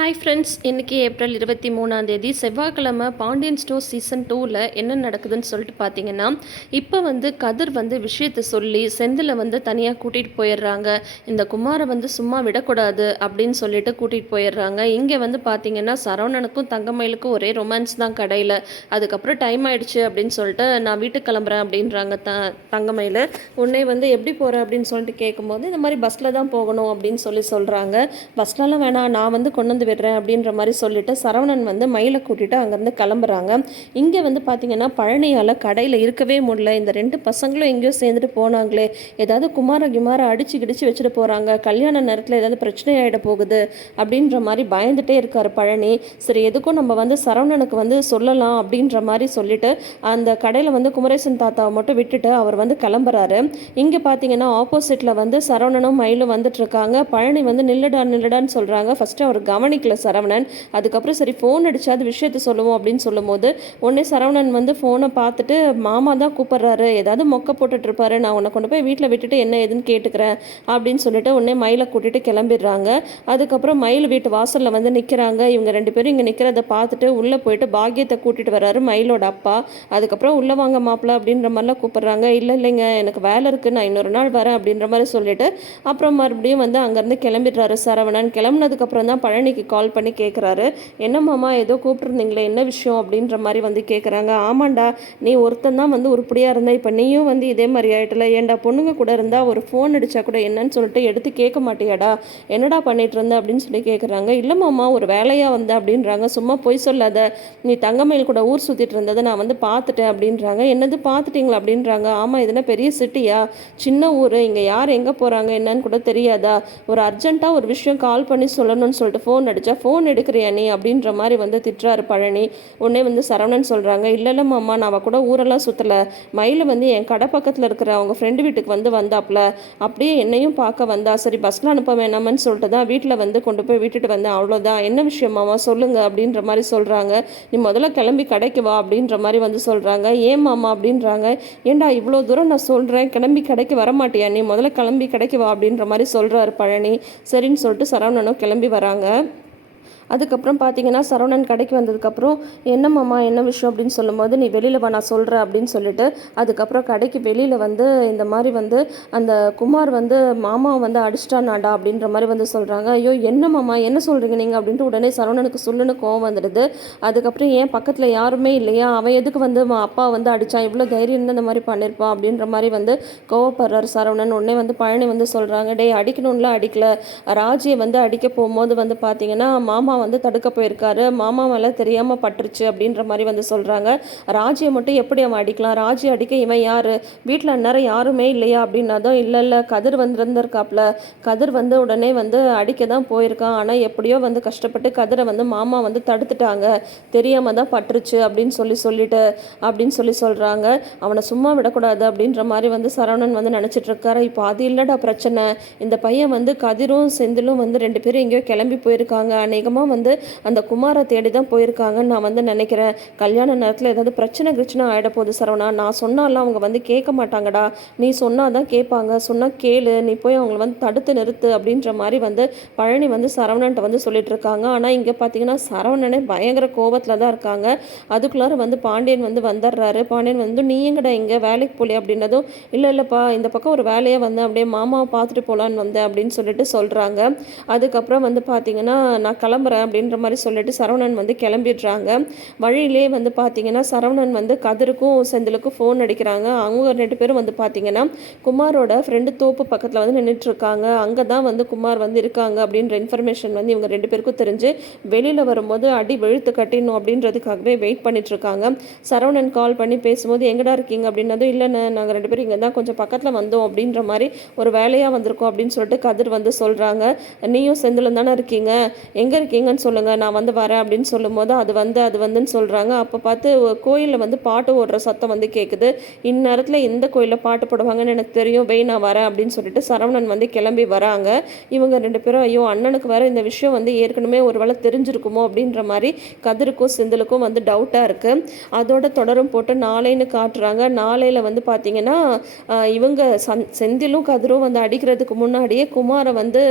Hi friends இன்றைக்கி April இருபத்தி மூணாம் தேதி செவ்வாய்க்கிழமை பாண்டியன் ஸ்டோர் சீசன் டூவில் என்ன நடக்குதுன்னு சொல்லிட்டு பார்த்தீங்கன்னா இப்போ வந்து கதிர் வந்து விஷயத்தை சொல்லி செந்தில் வந்து தனியாக கூட்டிகிட்டு போயிடுறாங்க. இந்த குமாரை வந்து சும்மா விடக்கூடாது அப்படின்னு சொல்லிட்டு கூட்டிகிட்டு போயிடுறாங்க. இங்கே வந்து பார்த்தீங்கன்னா சரவணனுக்கும் தங்கமயிலுக்கும் ஒரே ரொமான்ஸ் தான் கடையில். அதுக்கப்புறம் டைம் ஆயிடுச்சு அப்படின்னு சொல்லிட்டு நான் வீட்டுக்கு கிளம்புறேன் அப்படின்றாங்க த தங்கமயில். உன்னை வந்து எப்படி போகிற அப்படின்னு சொல்லிட்டு கேட்கும்போது இந்த மாதிரி பஸ்ஸில் தான் போகணும் அப்படின்னு சொல்லி சொல்கிறாங்க பஸ்லலாம் வேணாம். நான் வந்து கொண்டு வந்து விடுறேன் அப்படின்ற மாதிரி சொல்லிட்டு சரவணன் வந்து மயிலை கூட்டிட்டு அங்கேருந்து கிளம்புறாங்க. இங்கே வந்து பார்த்தீங்கன்னா பழனியால் கடையில் இருக்கவே முடியல. இந்த ரெண்டு பசங்களும் எங்கேயோ சேர்ந்துட்டு போனாங்களே. ஏதாவது குமார கிமார அடிச்சு கிடிச்சு வச்சுட்டு போகிறாங்க கல்யாண நேரத்தில் ஏதாவது பிரச்சனை ஆகிட போகுது அப்படின்ற மாதிரி பயந்துட்டே இருக்கார் பழனி. சரி எதுக்கும் நம்ம வந்து சரவணனுக்கு வந்து சொல்லலாம் அப்படின்ற மாதிரி சொல்லிட்டு அந்த கடையில் வந்து குமரேசன் தாத்தாவை மட்டும் விட்டுட்டு அவர் வந்து கிளம்புறாரு. இங்கே பார்த்தீங்கன்னா ஆப்போசிட்டில் வந்து சரவணனும் மயிலும் வந்துட்டு இருக்காங்க. பழனி வந்து நில்லுடா நில்லுடான்னு சொல்கிறாங்க ஃபஸ்ட்டு அவர் கவனிக்கல சரவணன். அதுக்கப்புறம் சரி ஃபோன் அடிச்சா அது விஷயத்த சொல்லுவோம் அப்படின்னு சொல்லும்போது உடனே சரவணன் வந்து ஃபோனை பார்த்துட்டு மாமா தான் கூப்பிட்றாரு. ஏதாவது மொக்க போட்டுட்டு இருப்பாரு. நான் உன்னை கொண்டு போய் வீட்டில் விட்டுட்டு என்ன ஏதுன்னு கேட்டுக்கிறேன். அப்படின்னு சொல்லிட்டு உடனே மயிலை கூட்டிட்டு கிளம்பிடுறாங்க. அதுக்கப்புறம் மயில் வீட்டு வாசலில் வந்து நிற்கிறாங்க இவங்க ரெண்டு பேரும் இங்கே நிற்கிறத பார்த்துட்டு உள்ளே போயிட்டு பாக்கியத்தை கூட்டிட்டு வர்றாரு மயிலோட அப்பா. அதுக்கப்புறம் உள்ளே வாங்க மாப்பிள்ள அப்படின்ற மாதிரிலாம் கூப்பிட்றாங்க. இல்லை இல்லைங்க. எனக்கு வேலை இருக்குது நான் இன்னொரு நாள் வரேன். அப்படின்ற மாதிரி சொல்லிட்டு அப்புறம் மறுபடியும் வந்து அங்கேருந்து கிளம்பிடுறாரு சரவணன். கிளம்புனதுக்கப்புறம் தான் பழனிக்கு கால் பண்ணி கேட்குறாரு என்ன மாமா ஏதோ கூப்பிட்ருந்தீங்களே என்ன விஷயம் அப்படின்ற மாதிரி வந்து கேட்குறாங்க ஆமாண்டா நீ ஒருத்தன் தான் வந்து உருப்படியாக இருந்தா இப்போ நீயும் வந்து இதே மாதிரி ஆகிட்டல ஏன்டா பொண்ணுங்க கூட இருந்தால் ஒரு ஃபோன் அடித்தா கூட என்னன்னு சொல்லிட்டு எடுத்து கேட்க மாட்டியாடா? என்னடா பண்ணிட்டு இருந்த அப்படின்னு சொல்லி கேட்குறாங்க இல்லை மாமா ஒரு வேலையாக வந்த அப்படின்றாங்க. சும்மா பொய் சொல்லாத. நீ தங்கமயில் கூட ஊர் சுற்றிட்டு இருந்ததை நான் வந்து பார்த்துட்டேன் அப்படின்றாங்க. என்னது பார்த்துட்டீங்களா அப்படின்றாங்க. ஆமாம் இதுனா பெரிய சிட்டியா? சின்ன ஊர். இங்கே யார் எங்கே போகிறாங்க என்னன்னு கூட தெரியாதா? ஒரு அர்ஜென்ட்டாக ஒரு விஷயம் கால் பண்ணி சொல்லணும்னு சொல்லிட்டு ஃபோன் அடித்தா ஃபோன் எடுக்கிறியா நீ அப்படின்ற மாதிரி வந்து திட்டுறாரு பழனி. உடனே வந்து சரவணன் சொல்கிறாங்க இல்லைல்ல மாமா நான் அவ கூட ஊரெல்லாம் சுற்றலை மயில் வந்து என் கடை பக்கத்தில் இருக்கிற அவங்க ஃப்ரெண்டு வீட்டுக்கு வந்து வந்தாப்புல. அப்படியே என்னையும் பார்க்க வந்தா. சரி பஸ்ஸில் அனுப்ப வேணாமன்னு சொல்லிட்டு தான் வீட்டில் வந்து கொண்டு போய் விட்டுட்டு வந்தேன். அவ்வளோதான் என்ன விஷயமாவா சொல்லுங்க அப்படின்ற மாதிரி சொல்கிறாங்க நீ முதல்ல கிளம்பி கடைக்கு வா அப்படின்ற மாதிரி வந்து சொல்கிறாங்க ஏன் மாமா? அப்படின்றாங்க. ஏண்டா இவ்வளோ தூரம் நான் சொல்கிறேன் கிளம்பி கடைக்கு வர மாட்டியா நீ? முதல்ல கிளம்பி கடைக்கு வா அப்படின்ற மாதிரி சொல்கிறாரு பழனி. சரின்னு சொல்லிட்டு சரவணனும் கிளம்பி வராங்க. அதுக்கப்புறம் பார்த்தீங்கன்னா சரவணன் கடைக்கு வந்ததுக்கப்புறம் என்ன மாமா என்ன விஷயம்? அப்படின்னு சொல்லும்போது நீ வெளியில் வா நான் சொல்கிறேன் அப்படின்னு சொல்லிட்டு அதுக்கப்புறம் கடைக்கு வெளியில் வந்து இந்த மாதிரி வந்து அந்த குமார் வந்து மாமா வந்து அடிச்சிட்டானாடா அப்படின்ற மாதிரி வந்து சொல்கிறாங்க ஐயோ என்ன மாமா என்ன சொல்கிறீங்க நீங்கள் அப்படின்ட்டு உடனே சரவணனுக்கு சொல்லுன்னு கோவம் வந்துடுது. அதுக்கப்புறம் ஏன் பக்கத்தில் யாருமே இல்லையா? அவன் எதுக்கு வந்து மா- அப்பா வந்து அடித்தான் இவ்வளோ தைரியம் இருந்தா இந்த மாதிரி பண்ணியிருப்பான் அப்படின்ற மாதிரி வந்து கோவப்படுறாரு சரவணன். உடனே வந்து பழனி வந்து சொல்கிறாங்க டேய் அடிக்கணும்ல அடிக்கல. ராஜியை வந்து அடிக்க போகும்போது வந்து பார்த்தீங்கன்னா மாமா வந்து தடுக்க போயிருக்காரு. மாமா மேலே தெரியாமல் பட்டுருச்சு அப்படின்ற மாதிரி வந்து சொல்கிறாங்க ராஜியை மட்டும் எப்படி அவன் அடிக்கலாம்? ராஜி அடிக்க இவன் யார்? வீட்டில் அந்நேரம் யாருமே இல்லையா அப்படின்னதும் இல்லை இல்லை கதிர் வந்திருந்திருக்காப்ல. கதிர் வந்து உடனே வந்து அடிக்க தான் போயிருக்கான். ஆனால் எப்படியோ வந்து கஷ்டப்பட்டு கதிரை வந்து மாமா வந்து தடுத்துட்டாங்க. தெரியாமல் தான் பட்டுருச்சு அப்படின்னு சொல்லி சொல்லிட்டு அப்படின்னு சொல்லி சொல்கிறாங்க அவனை சும்மா விடக்கூடாது அப்படின்ற மாதிரி வந்து சரவணன் வந்து நினச்சிட்டு இருக்காரு இப்போ அது இல்லைடா பிரச்சனை. இந்த பையன் வந்து கதிரும் செந்திலும் வந்து ரெண்டு பேரும் எங்கேயோ கிளம்பி போயிருக்காங்க. அநேகமாக வந்து அந்த குமாரை தேடி தான் போயிருக்காங்கன்னு நான் வந்து நினைக்கிறேன். கல்யாண நேரத்தில் ஏதாவது பிரச்சனை கிச்சனை ஆகிட போகுது சரவணா. நான் சொன்னாலும் அவங்க வந்து கேட்க மாட்டாங்கடா. நீ சொன்னால் தான் கேட்பாங்க. சொன்னால் கேளு. நீ போய் அவங்கள வந்து தடுத்து நிறுத்து அப்படின்ற மாதிரி வந்து பழனி வந்து சரவணன்ட்ட வந்து சொல்லிட்டு இருக்காங்க. ஆனால் இங்கே பார்த்தீங்கன்னா சரவணனே பயங்கர கோபத்தில் தான் இருக்காங்க. அதுக்குள்ளார வந்து பாண்டியன் வந்து வந்துடுறாரு. பாண்டியன் வந்து நீ எங்கடா இங்கே? வேலைக்கு போலியா? அப்படின்னதும் இல்லை இல்லைப்பா. இந்த பக்கம் ஒரு வேலையாக வந்தேன். அப்படியே மாமாவை பார்த்துட்டு போகலான்னு வந்தேன். அப்படின்னு சொல்லிட்டு சொல்கிறாங்க அதுக்கப்புறம் வந்து பார்த்தீங்கன்னா நான் கிளம்புறேன். அப்படின்ற மாதிரி சொல்லிட்டு சரவணன் வந்து கிளம்பிடுறாங்க. வழியிலே வந்து பார்த்தீங்கன்னா சரவணன் வந்து கதிருக்கும் செந்திலுக்கும் ஃபோன் அடிக்கிறாங்க. அவங்க ரெண்டு பேரும் வந்து பார்த்தீங்கன்னா குமாரோட ஃப்ரெண்டு தோப்பு பக்கத்தில் வந்து நின்றுட்டுருக்காங்க அங்கே தான் வந்து குமார் வந்து இருக்காங்க அப்படின்ற இன்ஃபர்மேஷன் வந்து இவங்க ரெண்டு பேருக்கும் தெரிஞ்சு வெளியில் வரும்போது அடி வெழுத்து கட்டிடணும் அப்படின்றதுக்காகவே வெயிட் பண்ணிட்டுருக்காங்க. சரவணன் கால் பண்ணி பேசும்போது எங்கடா இருக்கீங்க? அப்படின்னதும் இல்லைண்ணே நாங்கள் ரெண்டு பேரும் இங்கே தான் கொஞ்சம் பக்கத்தில் வந்தோம். அப்படின்ற மாதிரி ஒரு வேலையாக வந்திருக்கோம் அப்படின்னு சொல்லிட்டு கதிர் வந்து சொல்கிறாங்க நீயும் செந்திலும் தானே இருக்கீங்க? எங்கே இருக்கீங்க? இருக்கீங்கன்னு சொல்லுங்கள் நான் வந்து வரேன் அப்படின்னு சொல்லும்போது அது வந்து அது வந்துன்னு சொல்கிறாங்க அப்போ பார்த்து கோயிலில் வந்து பாட்டு ஓடுற சத்தம் வந்து கேட்குது இந்நேரத்தில் எந்த கோயிலில் பாட்டு போடுவாங்கன்னு எனக்கு தெரியும். வெய் நான் வரேன் அப்படின்னு சொல்லிட்டு சரவணன் வந்து கிளம்பி வராங்க. இவங்க ரெண்டு பேரும் ஐயோ அண்ணனுக்கு வேறு இந்த விஷயம் வந்து ஏற்கனவே ஒரு வேளை தெரிஞ்சிருக்குமோ? அப்படின்ற மாதிரி கதிருக்கும் செந்திலுக்கும் வந்து டவுட்டாக இருக்குது அதோட தொடரும் போட்டு நாளைன்னு காட்டுறாங்க. நாளையில் வந்து பார்த்தீங்கன்னா இவங்க சந் செந்திலும் கதிரும் வந்து அடிக்கிறதுக்கு முன்னாடியே குமாரை வந்து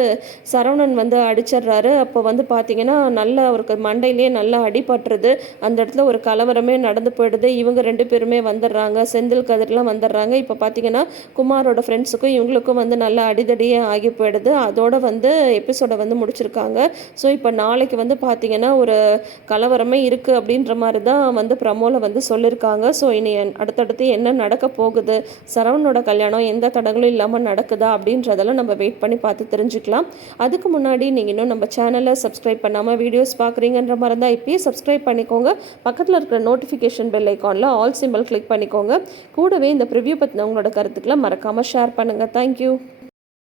சரவணன் வந்து அடிச்சிடுறாரு. அப்போ வந்து பார்த்தீங்கன்னா பார்த்தீங்கன்னா நல்ல அவருக்கு மண்டையிலேயே நல்லா அடிபட்டுறது அந்த இடத்துல ஒரு கலவரமே நடந்து போயிடுது. இவங்க ரெண்டு பேருமே வந்துடுறாங்க. செந்தில் கதிர்லாம் வந்துடுறாங்க. இப்போ பார்த்தீங்கன்னா குமாரோட ஃப்ரெண்ட்ஸுக்கும் இவங்களுக்கும் வந்து நல்லா அடிதடியே ஆகி போயிடுது. அதோட வந்து எபிசோடை வந்து முடிச்சிருக்காங்க. ஸோ இப்போ நாளைக்கு வந்து பார்த்தீங்கன்னா ஒரு கலவரமே இருக்குது அப்படின்ற மாதிரி தான் வந்து ப்ரமோவில் வந்து சொல்லியிருக்காங்க ஸோ இனி அடுத்தடுத்து என்ன நடக்க போகுது? சரவணோட கல்யாணம் எந்த தடங்களும் இல்லாமல் நடக்குதா அப்படின்றதெல்லாம் நம்ம வெயிட் பண்ணி பார்த்து தெரிஞ்சுக்கலாம். அதுக்கு முன்னாடி நீங்கள் இன்னும் நம்ம சேனலை சப்ஸ்கிரைப் பண்ணாமல் வீடியோஸ் பார்க்குறீங்கன்ற மாதிரி இருந்தால் இப்பயே சப்ஸ்கிரைப் பண்ணிக்கோங்க. பக்கத்தில் இருக்கிற நோட்டிஃபிகேஷன் பெல் ஐக்கானில் ஆல் சிம்பிள் கிளிக் பண்ணிக்கோங்க. கூடவே இந்த ப்ரிவ்யூ பற்றின உங்களோட கருத்துக்களை மறக்காமல் ஷேர் பண்ணுங்கள் தேங்க்யூ